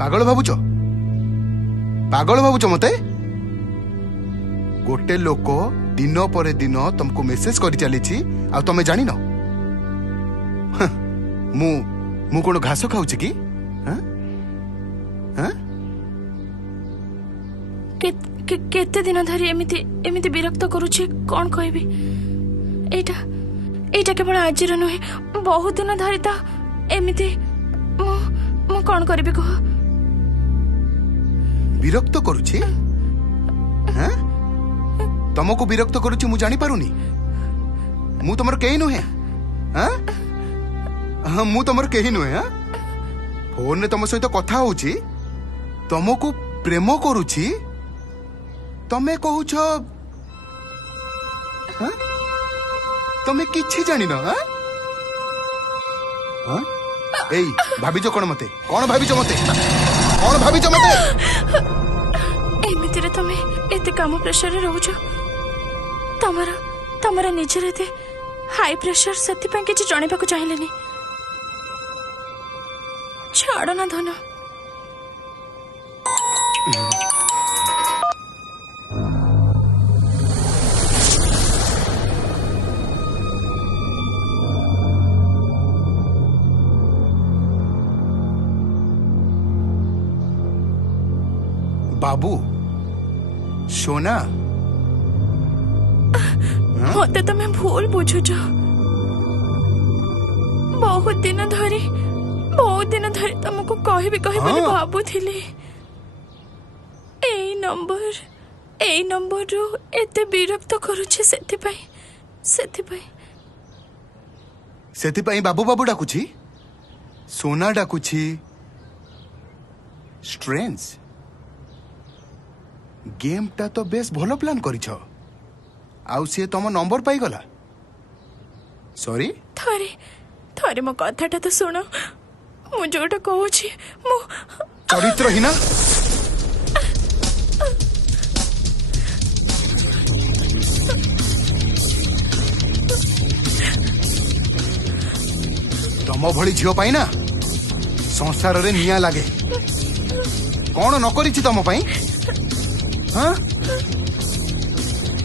पागल भावुच मते गोटे लोक दिन पर दिन तुमको मेसेज कर चली आ तमें जान मु कौन घास खाऊची कि केते दिन धरी एमिति विरक्त करूची कौन कहबी एटा एटा केवल आज नुहे बहुत दिन धरी तो एमिति मु कौन करबी कह विरक्त करूची तुमको विरक्त करूची मु जानी पारुनी मु तुमर केही नुहे मु तुमर केही नुहे फोन ने तुम सहित कथा होची तुमको प्रेम करूची तमे कहूछ तमे किछि जानी न एई भाबिजो कोन मते कोन भाबिजो मते एमिति रे तमे एते काम प्रेशर रे रहउछ तमरा निजर एते हाई प्रेशर सेति पय किछि जणेबा को चाहिलेनी छाड़ ना धन बाबू सोना मते तमे भूल बुझुछ बहुत दिन धरी तुमको कहबी भाबू थिली एई नंबर रो एते विरक्त करूछे सेति बाबू डाकुछि सोना डाकुछि स्ट्रेंज गेम टा तो बेस भलो प्लान करिछ आउ से तुम नंबर पाई गला सॉरी थरे मो कथाटा तो सुन मु जोटा कहूछि मु चरित्रहीन तुम भली झियो पाई ना संसार रे निया लागे कौन न करिछि तुम पाई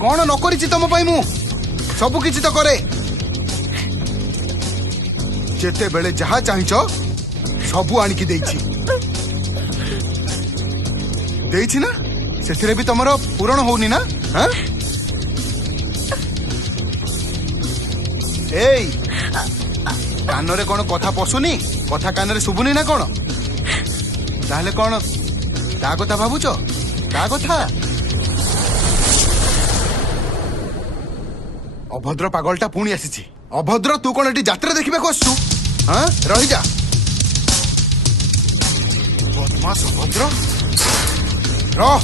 कौन न करिछि तुम पाई मु सब किछि तो करे जेते बेले जहा चाहिछ सबु आनिकी देइछि ना सेथिरे भी तमरो पूरण होउनी ना एई कानरे कोन कथा पसुनी कथा कानरे सुबुनी ना कोन ताहले कोन ता कथा भाबुचो ता कथा अभद्र पागलटा पुणी आसी अभद्र तू कौन एटी यात्रा देखा आसु रही जा बदमाश अभद्र रह